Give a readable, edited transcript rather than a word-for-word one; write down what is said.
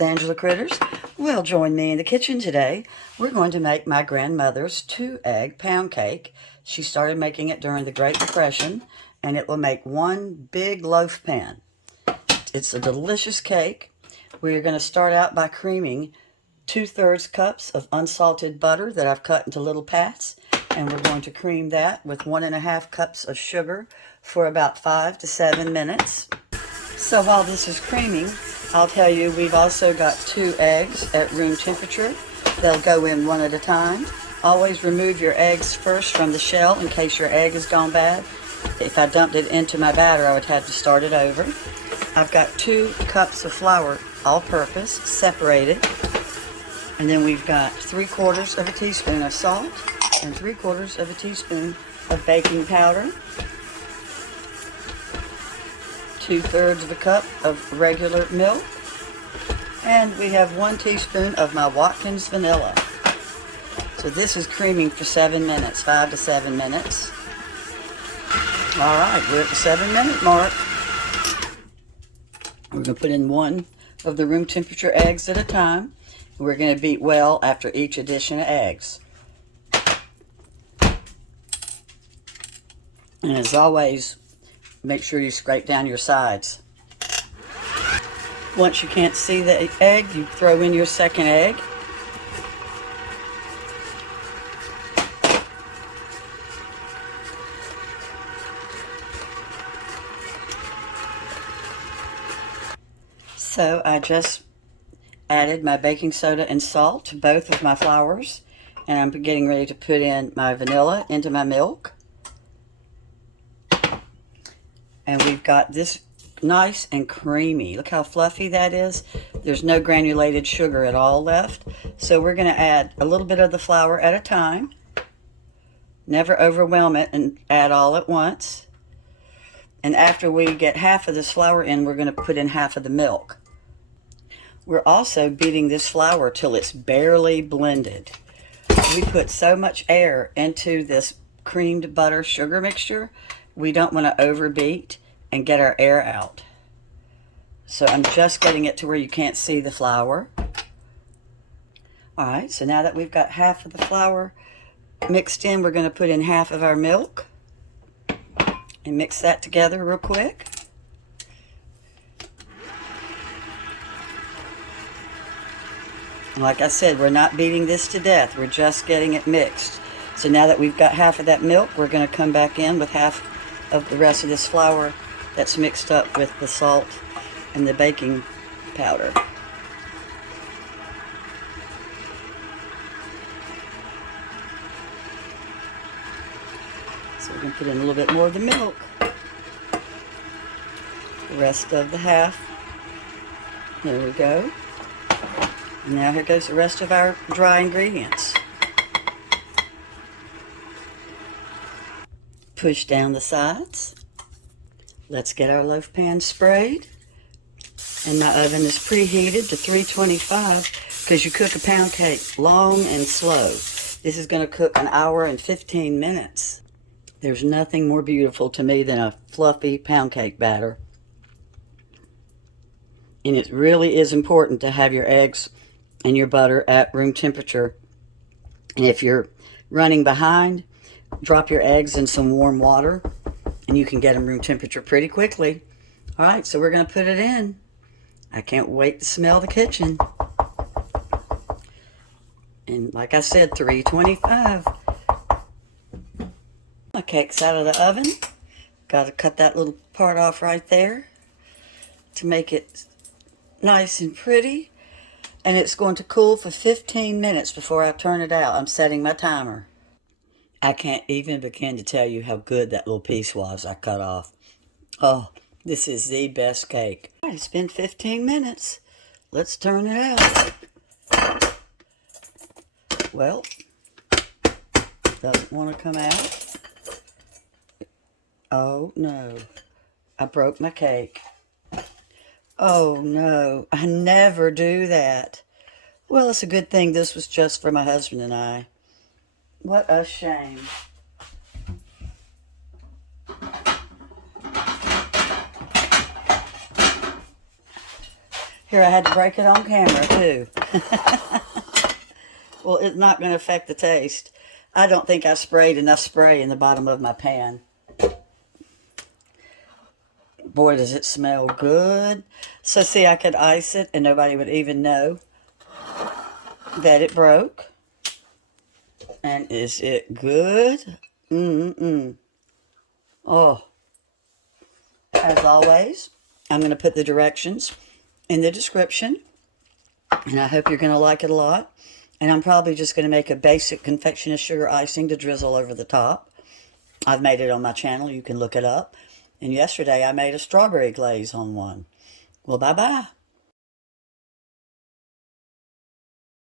Angela Critters. Well, join me in the kitchen today. We're going to make my grandmother's 2-egg pound cake. She started making it during the Great Depression, and it will make one big loaf pan. It's a delicious cake. We're going to start out by creaming 2/3 cups of unsalted butter that I've cut into little pats, and we're going to cream that with 1.5 cups of sugar for about 5 to 7 minutes. So while this is creaming, I'll tell you we've also got 2 eggs at room temperature. They'll go in one at a time. Always remove your eggs first from the shell in case your egg has gone bad. If I dumped it into my batter, I would have to start it over. I've got 2 cups of flour, all-purpose, separated. And then we've got 3/4 of a teaspoon of salt and 3/4 of a teaspoon of baking powder. 2/3 of a cup of regular milk, and we have 1 teaspoon of my Watkins vanilla. So this is creaming for 7 minutes, 5 to 7 minutes. All right, we're at the 7-minute mark. We're going to put in 1 of the room temperature eggs at a time. We're going to beat well after each addition of eggs. And as always, make sure you scrape down your sides. Once you can't see the egg, you throw in your second egg. So I just added my baking soda and salt to both of my flours, and I'm getting ready to put in my vanilla into my milk. And we've got this nice and creamy. Look how fluffy that is. There's no granulated sugar at all left. So we're going to add a little bit of the flour at a time. Never overwhelm it and add all at once. And after we get half of this flour in, we're going to put in half of the milk. We're also beating this flour till it's barely blended. We put so much air into this creamed butter sugar mixture, we don't want to overbeat and get our air out. So I'm just getting it to where you can't see the flour. All right, so now that we've got half of the flour mixed in, we're going to put in half of our milk and mix that together real quick. Like I said, we're not beating this to death. We're just getting it mixed. So now that we've got half of that milk, we're going to come back in with half of the rest of this flour that's mixed up with the salt and the baking powder. So we're going to put in a little bit more of the milk. The rest of the half. There we go. And now here goes the rest of our dry ingredients. Push down the sides. Let's get our loaf pan sprayed. And my oven is preheated to 325 because you cook a pound cake long and slow. This is going to cook 1 hour and 15 minutes. There's nothing more beautiful to me than a fluffy pound cake batter. And it really is important to have your eggs and your butter at room temperature. And if you're running behind, drop your eggs in some warm water and you can get them room temperature pretty quickly. All right, so we're going to put it in. I can't wait to smell the kitchen. And like I said, 325. My cake's out of the oven. Got to cut that little part off right there to make it nice and pretty. And it's going to cool for 15 minutes before I turn it out. I'm setting my timer. I can't even begin to tell you how good that little piece was I cut off. Oh, this is the best cake. All right, it's been 15 minutes. Let's turn it out. Well, doesn't want to come out. Oh, no. I broke my cake. Oh, no. I never do that. Well, it's a good thing this was just for my husband and I. What a shame. Here, I had to break it on camera, too. Well, it's not going to affect the taste. I don't think I sprayed enough spray in the bottom of my pan. Boy, does it smell good. So, see, I could ice it and nobody would even know that it broke. And is it good? Oh, as always, I'm going to put the directions in the description. And I hope you're going to like it a lot. And I'm probably just going to make a basic confectionist sugar icing to drizzle over the top. I've made it on my channel. You can look it up. And yesterday I made a strawberry glaze on one. Well, bye-bye.